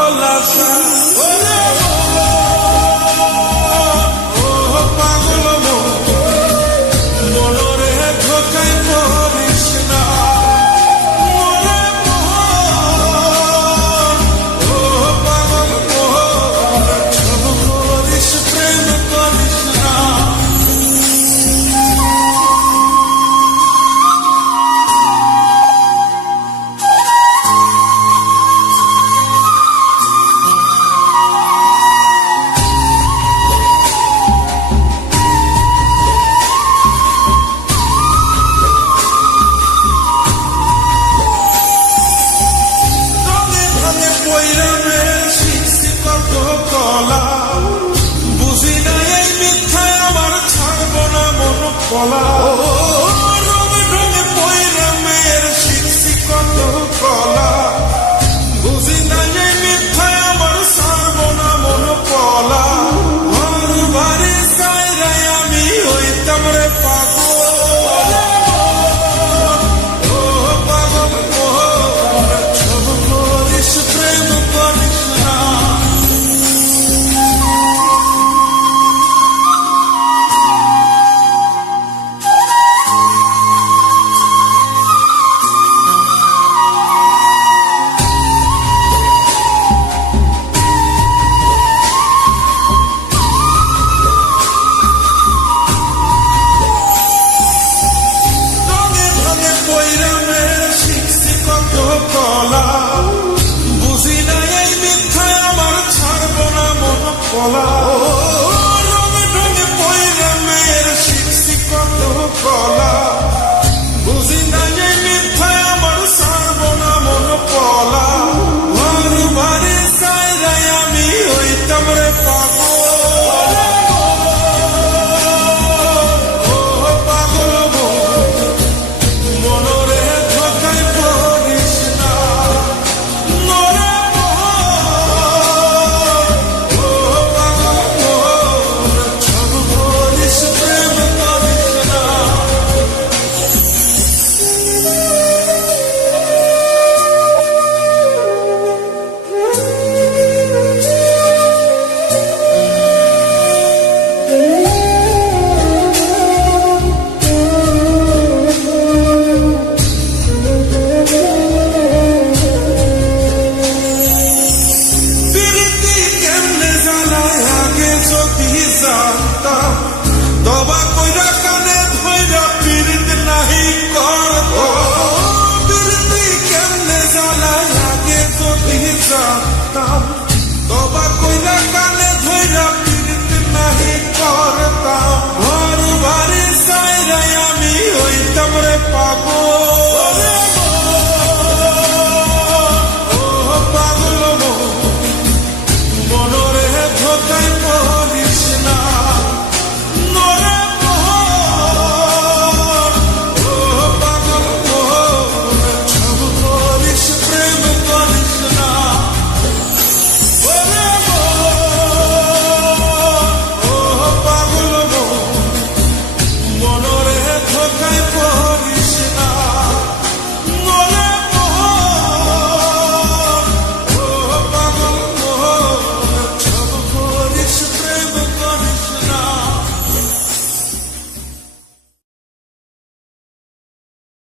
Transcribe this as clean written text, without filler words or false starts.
সকল আশা পাগল মনরে ধোকায় পড়িস না পাগল ছল করিস প্রেম করিস না বুঝি না এই মিথ্যায় আমার ছাড়ব না মন কলা রঙে রঙে পয়রা মেয়ের শিখছি কত কলা বুঝি না এই মিথ্যায় আমার ছাড়ব না মন কলা আর বাড়ি সাইরাই আমি হইতাম রে পাগল পাগল ছল করিস প্রেম করিস না বুঝি না এই মিথ্যায় আমার ছাড়ব না মন কলা রঙে রঙে পয়রা মেয়ের শিখছি কত কলা বুঝি না এই মিথ্যায় আমার ছাড়ব না মন কলা ঘর বাড়ি সাইরাই আমি হইতাম রে পাগল জানতাম